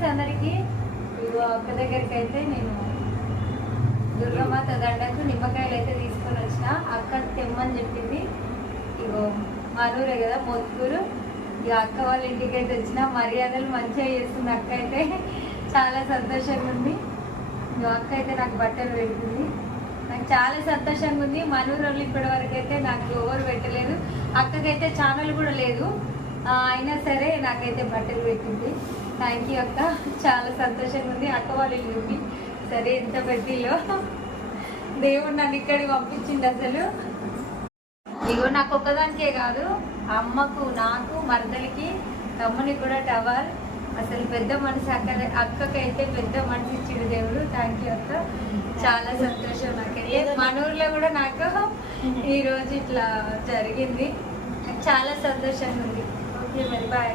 Friends అందరికి. ఇగో అక్క దగ్గరికి అయితే నేను దుర్గమాత దండకు నిమ్మకాయలు అయితే తీసుకొని వచ్చిన. అక్క తెమ్మని చెప్పింది. ఇగో మనూరే కదా మోత్కూరు. ఇక అక్క వాళ్ళ ఇంటికి అయితే వచ్చిన. మర్యాదలు మంచిగా చేస్తుంది అక్క అయితే. చాలా సంతోషంగా ఉంది. ఇగో అక్క అయితే నాకు బట్టలు పెడుతుంది. నాకు చాలా సంతోషంగా ఉంది. మనూరు వాళ్ళు ఇప్పటి వరకు అయితే నాకు ఎవరు పెట్టలేదు. అక్కకైతే ఛానల్ కూడా లేదు, అయినా సరే నాకైతే బట్టలు పెట్టింది. థ్యాంక్ యూ అక్క, చాలా సంతోషంగా ఉంది. అక్క వాళ్ళు చూపి సరే ఎంత పెట్టిలో దేవుడు నన్ను ఇక్కడికి పంపించింది. అసలు ఇగో నాకు ఒక్కదానికే కాదు, అమ్మకు, నాకు, మరదలికి, తమ్ముని కూడా టవల్. అసలు పెద్ద మనసు అక్కకైతే పెద్ద మనసు ఇచ్చిండు దేవుడు. థ్యాంక్ యూ అక్క, చాలా సంతోషం. నాకైతే మన ఊర్లో కూడా నాకు ఈరోజు ఇట్లా జరిగింది. నాకు చాలా సంతోషంగా ఉంది. ఓకే మరి బాయ్.